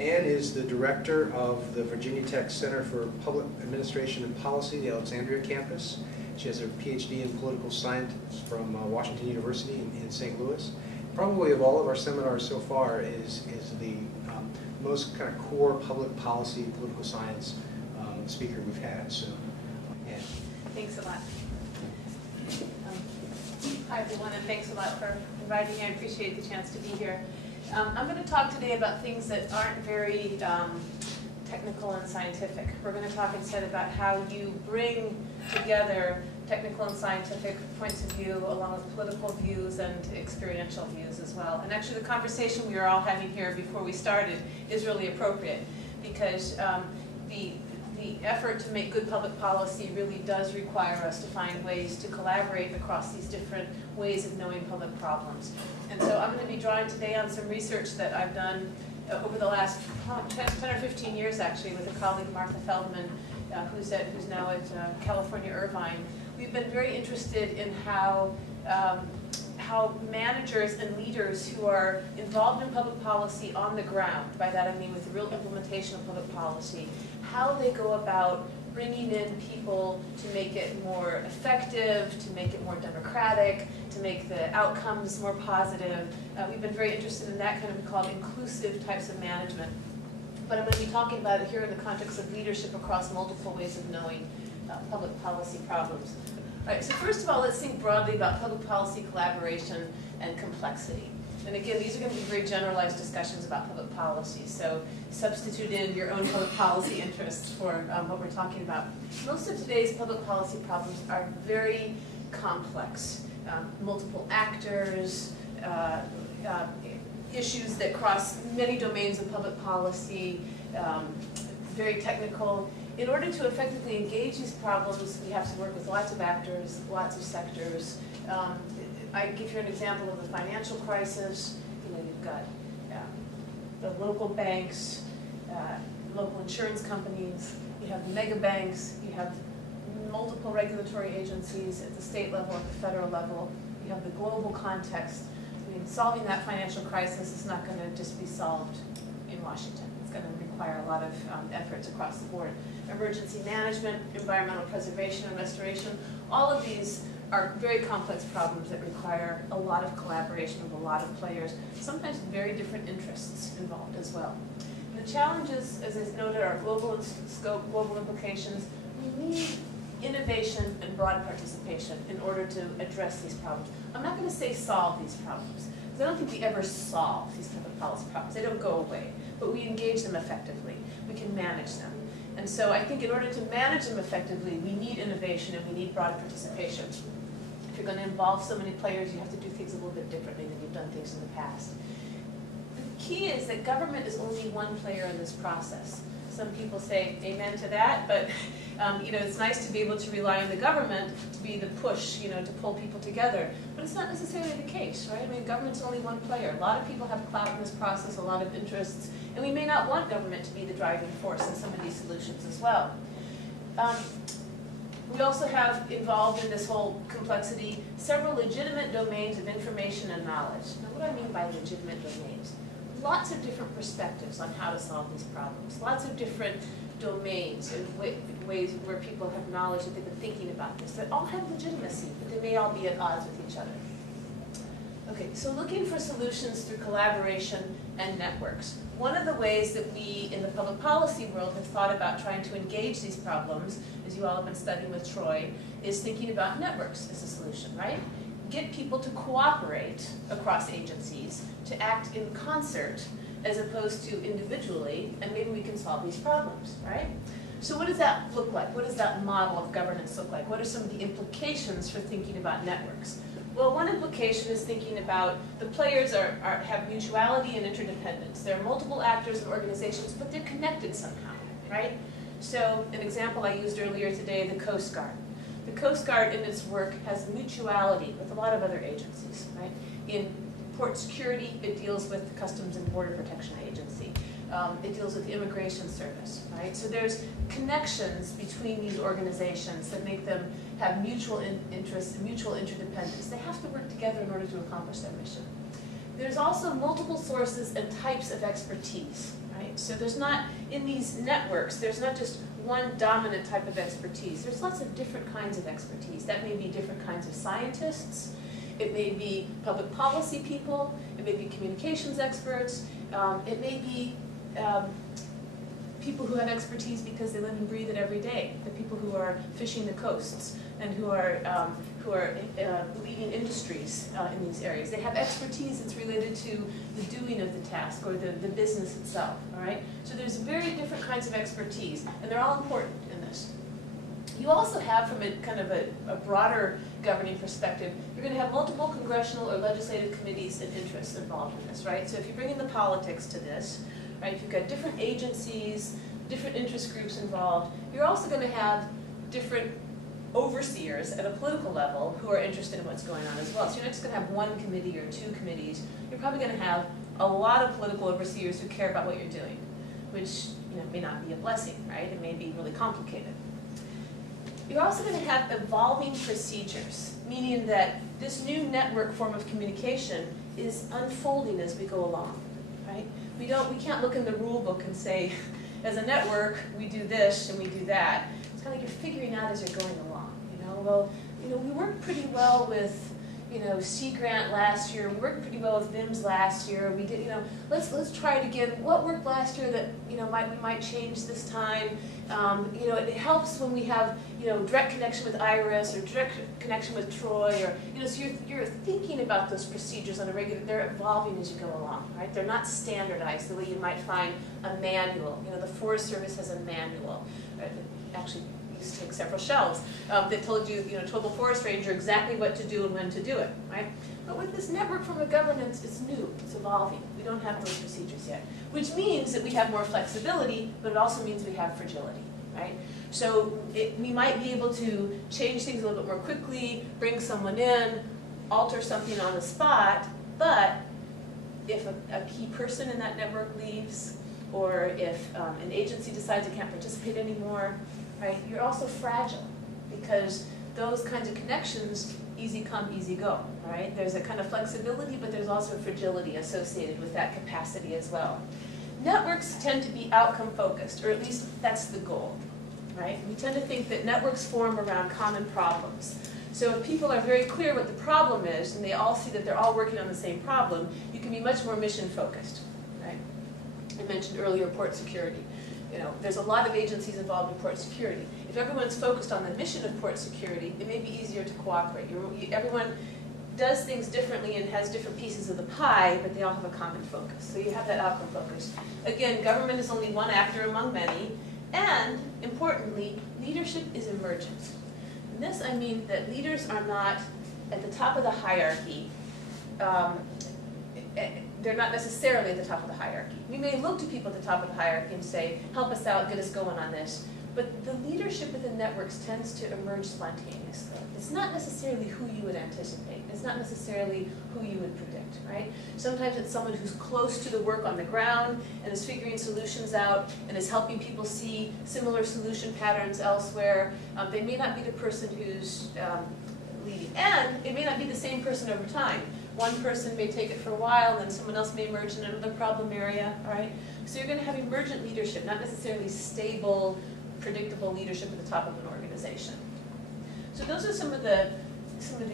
Anne is the director of the Virginia Tech Center for Public Administration and Policy, the Alexandria campus. She has her PhD in political science from Washington University in St. Louis. Probably of all of our seminars so far is the most kind of core public policy, political science speaker we've had. So, Anne. Thanks a lot. Hi everyone, and thanks a lot for inviting me. I appreciate the chance to be here. I'm going to talk today about things that aren't very technical and scientific. We're going to talk instead about how you bring together technical and scientific points of view along with political views and experiential views as well. And actually the conversation we were all having here before we started is really appropriate because the effort to make good public policy really does require us to find ways to collaborate across these different ways of knowing public problems. And so I'm going to be drawing today on some research that I've done over the last 10 or 15 years actually with a colleague, Martha Feldman, who's now at California Irvine. We've been very interested in how managers and leaders who are involved in public policy on the ground, by that I mean with the real implementation of public policy, how they go about bringing in people to make it more effective, to make it more democratic, to make the outcomes more positive. We've been very interested in that kind of called inclusive types of management. But I'm going to be talking about it here in the context of leadership across multiple ways of knowing public policy problems. All right, so first of all, let's think broadly about public policy collaboration and complexity. And again, these are going to be very generalized discussions about public policy, so substitute in your own public policy interests for what we're talking about. Most of today's public policy problems are very complex. Multiple actors, issues that cross many domains of public policy, very technical. In order to effectively engage these problems, we have to work with lots of actors, lots of sectors. I give you an example of the financial crisis. You know, you've got the local banks, local insurance companies, you have mega banks, you have multiple regulatory agencies at the state level, at the federal level, you have the global context. I mean, solving that financial crisis is not going to just be solved in Washington. It's going to require a lot of efforts across the board. Emergency management, environmental preservation and restoration, all of these are very complex problems that require a lot of collaboration with a lot of players, sometimes very different interests involved as well. And the challenges, as I noted, are global in scope, global implications. We need innovation and broad participation in order to address these problems. I'm not going to say solve these problems, because I don't think we ever solve these public policy problems. They don't go away, but we engage them effectively. We can manage them. And so I think in order to manage them effectively, we need innovation and we need broad participation. If you're going to involve so many players, you have to do things a little bit differently than you've done things in the past. The key is that government is only one player in this process. Some people say amen to that, but you know, it's nice to be able to rely on the government to be the push, you know, to pull people together. But it's not necessarily the case, right? I mean, government's only one player. A lot of people have clout in this process, a lot of interests, and we may not want government to be the driving force in some of these solutions as well. We also have involved in this whole complexity several legitimate domains of information and knowledge. Now, what do I mean by legitimate domains? Lots of different perspectives on how to solve these problems. Lots of different domains and ways where people have knowledge that they've been thinking about this that all have legitimacy, but they may all be at odds with each other. Okay, so looking for solutions through collaboration and networks. One of the ways that we in the public policy world have thought about trying to engage these problems, as you all have been studying with Troy, is thinking about networks as a solution, right? Get people to cooperate across agencies, to act in concert as opposed to individually, and maybe we can solve these problems, right? So what does that look like? What does that model of governance look like? What are some of the implications for thinking about networks? Well, one implication is thinking about the players have mutuality and interdependence. There are multiple actors and organizations, but they're connected somehow, right? So an example I used earlier today, the Coast Guard. The Coast Guard in its work has mutuality with a lot of other agencies, right? In port security, it deals with the Customs and Border Protection Agency. It deals with the Immigration Service, right? So there's connections between these organizations that make them have mutual interests and mutual interdependence. They have to work together in order to accomplish their mission. There's also multiple sources and types of expertise, right? So there's not, in these networks, there's not just one dominant type of expertise. There's lots of different kinds of expertise. That may be different kinds of scientists. It may be public policy people. It may be communications experts. It may be people who have expertise because they live and breathe it every day. The people who are fishing the coasts and who are leading industries in these areas. They have expertise that's related to the doing of the task or the business itself, all right? So there's very different kinds of expertise, and they're all important in this. You also have, from a kind of a broader governing perspective, you're going to have multiple congressional or legislative committees and interests involved in this, right? So if you bring in the politics to this, right, if you've got different agencies, different interest groups involved, you're also going to have different overseers at a political level who are interested in what's going on as well. So you're not just going to have one committee or two committees. You're probably going to have a lot of political overseers who care about what you're doing, which may not be a blessing, right? It may be really complicated. You're also going to have evolving procedures, meaning that this new network form of communication is unfolding as we go along, right? We can't look in the rule book and say, as a network, we do this and we do that. It's kind of like you're figuring out as you're going along. Well, we worked pretty well with, Sea Grant last year. We worked pretty well with VIMS last year. We did, let's try it again. What worked last year that, we might change this time? It helps when we have, direct connection with IRIS or direct connection with Troy, or, so you're thinking about those procedures on a regular, they're evolving as you go along, right? They're not standardized the way you might find a manual. The Forest Service has a manual. Actually, used to take several shelves that told you, told the forest ranger exactly what to do and when to do it, right? But with this network form of governance, it's new, it's evolving. We don't have those procedures yet, which means that we have more flexibility, but it also means we have fragility, right? So we might be able to change things a little bit more quickly, bring someone in, alter something on the spot, but if a key person in that network leaves, or if an agency decides it can't participate anymore, right, you're also fragile, because those kinds of connections, easy come, easy go, right? There's a kind of flexibility, but there's also fragility associated with that capacity as well. Networks tend to be outcome focused, or at least that's the goal, right? We tend to think that networks form around common problems. So if people are very clear what the problem is, and they all see that they're all working on the same problem, you can be much more mission focused, right? I mentioned earlier port security. There's a lot of agencies involved in port security. If everyone's focused on the mission of port security, it may be easier to cooperate. Everyone does things differently and has different pieces of the pie, but they all have a common focus. So you have that outcome focus. Again, government is only one actor among many, and importantly, leadership is emergent. And this, I mean that leaders are not at the top of the hierarchy. They're not necessarily at the top of the hierarchy. We may look to people at the top of the hierarchy and say, help us out, get us going on this. But the leadership within networks tends to emerge spontaneously. It's not necessarily who you would anticipate. It's not necessarily who you would predict, right? Sometimes it's someone who's close to the work on the ground and is figuring solutions out and is helping people see similar solution patterns elsewhere. They may not be the person who's leading. And it may not be the same person over time. One person may take it for a while, and then someone else may emerge in another problem area, all right? So you're going to have emergent leadership, not necessarily stable, predictable leadership at the top of an organization. So those are some of the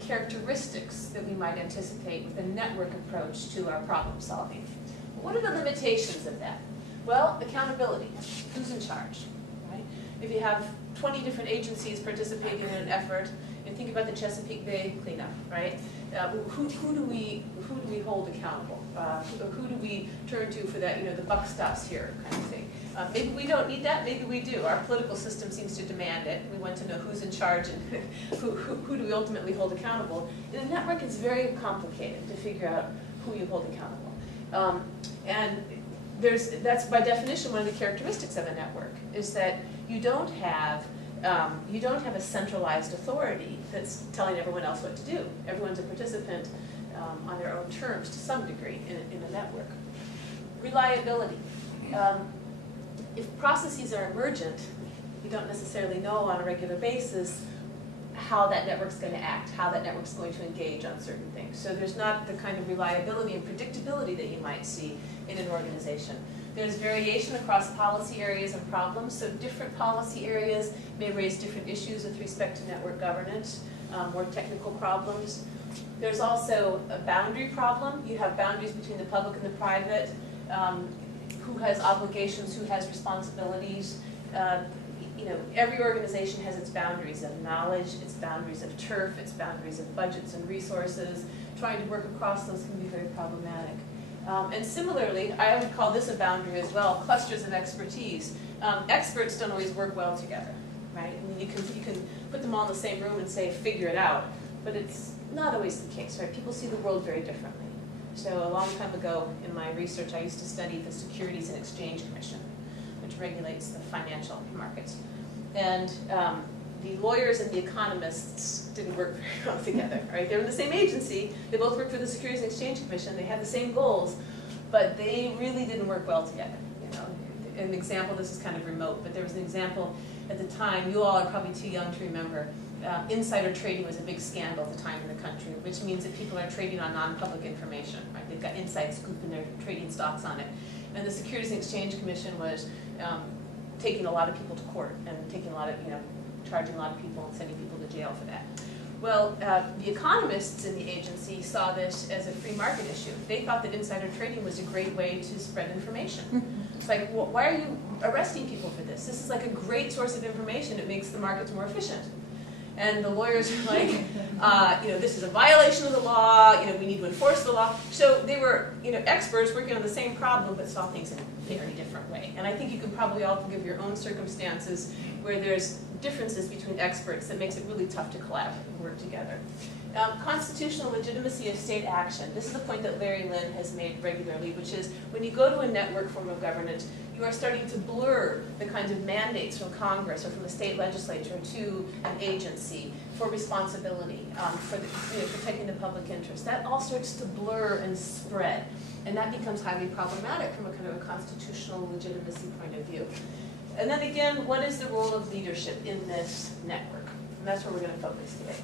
characteristics that we might anticipate with a network approach to our problem solving. But what are the limitations of that? Well, accountability. Who's in charge, right? If you have 20 different agencies participating in an effort, and think about the Chesapeake Bay cleanup, right? Who do we hold accountable? Who do we turn to for that? The buck stops here kind of thing. Maybe we don't need that. Maybe we do. Our political system seems to demand it. We want to know who's in charge and who do we ultimately hold accountable. In a network, it's very complicated to figure out who you hold accountable. And that's by definition one of the characteristics of a network, is that you don't have a centralized authority that's telling everyone else what to do. Everyone's a participant on their own terms to some degree in a network. Reliability. If processes are emergent, you don't necessarily know on a regular basis how that network's going to act, how that network's going to engage on certain things. So there's not the kind of reliability and predictability that you might see in an organization. There's variation across policy areas and problems, so different policy areas may raise different issues with respect to network governance, more technical problems. There's also a boundary problem. You have boundaries between the public and the private, who has obligations, who has responsibilities. You know, every organization has its boundaries of knowledge, its boundaries of turf, its boundaries of budgets and resources. Trying to work across those can be very problematic. And similarly, I would call this a boundary as well, clusters of expertise. Experts don't always work well together, right? I mean, you can put them all in the same room and say, figure it out, but it's not always the case, right? People see the world very differently. So a long time ago in my research, I used to study the Securities and Exchange Commission, which regulates the financial markets. And the lawyers and the economists didn't work very well together, right? They were in the same agency. They both worked for the Securities and Exchange Commission. They had the same goals, but they really didn't work well together. You know, an example, this is kind of remote, but there was an example at the time, you all are probably too young to remember, insider trading was a big scandal at the time in the country, which means that people are trading on non-public information, right? They've got inside scoop and they're trading stocks on it. And the Securities and Exchange Commission was taking a lot of people to court and taking a lot of, you know, charging a lot of people and sending people to jail for that. Well, the economists in the agency saw this as a free market issue. They thought that insider trading was a great way to spread information. It's like, well, why are you arresting people for this? This is like a great source of information. It makes the markets more efficient. And the lawyers were like, you know, this is a violation of the law. You know, we need to enforce the law. So they were, you know, experts working on the same problem, but saw things in a very different way. And I think you can probably all think of your own circumstances where there's differences between experts that makes it really tough to collaborate and work together. Constitutional legitimacy of state action. This is a point that Larry Lynn has made regularly, which is when you go to a network form of governance, you are starting to blur the kinds of mandates from Congress or from the state legislature to an agency for responsibility, for protecting the public interest. That all starts to blur and spread, and that becomes highly problematic from a kind of a constitutional legitimacy point of view. And then again, what is the role of leadership in this network? And that's where we're going to focus today.